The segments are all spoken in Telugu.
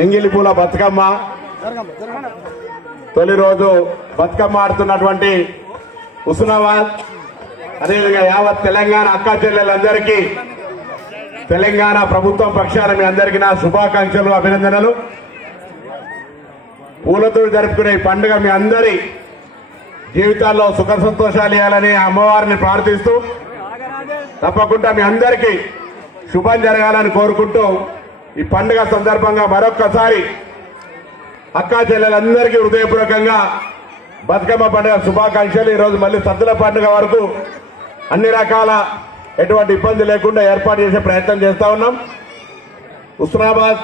ఎంగిలి పూల బతుకమ్మ తొలి రోజు బతుకమ్మ ఆడుతున్నటువంటి హుస్నాబాద్ అదేవిధంగా యావత్ తెలంగాణ అక్కా చెల్లెలందరికీ తెలంగాణ ప్రభుత్వం పక్షాన మీ అందరికీ నా శుభాకాంక్షలు అభినందనలు. పూలతో జరుపుకునే ఈ పండుగ మీ అందరి జీవితాల్లో సుఖ సంతోషాలు ఇవ్వాలని అమ్మవారిని ప్రార్థిస్తూ తప్పకుండా మీ అందరికీ శుభం జరగాలని కోరుకుంటూ ఈ పండుగ సందర్భంగా మరొక్కసారి అక్కా చెల్లెలందరికీ హృదయపూర్వకంగా బతుకమ్మ పండుగ శుభాకాంక్షలు. ఈరోజు మళ్ళీ సద్దుల పండుగ వరకు అన్ని రకాల ఎటువంటి ఇబ్బంది లేకుండా ఏర్పాటు చేసే ప్రయత్నం చేస్తా ఉన్నాం. హుస్నాబాద్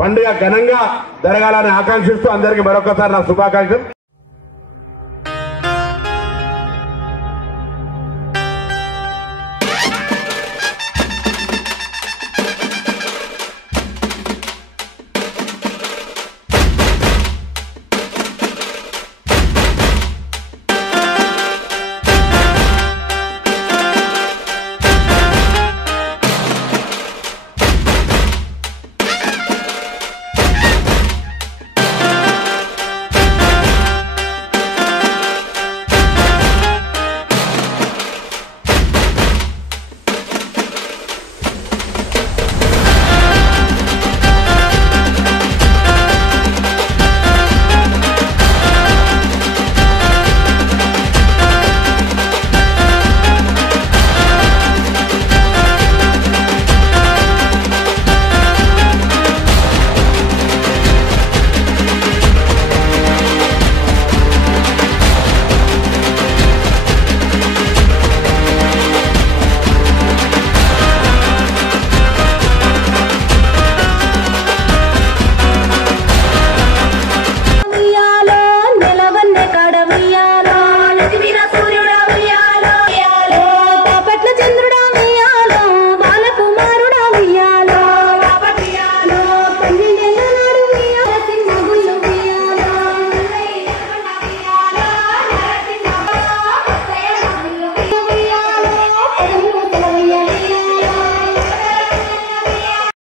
పండుగ ఘనంగా జరగాలని ఆకాంక్షిస్తూ అందరికీ మరొకసారి నా శుభాకాంక్షలు.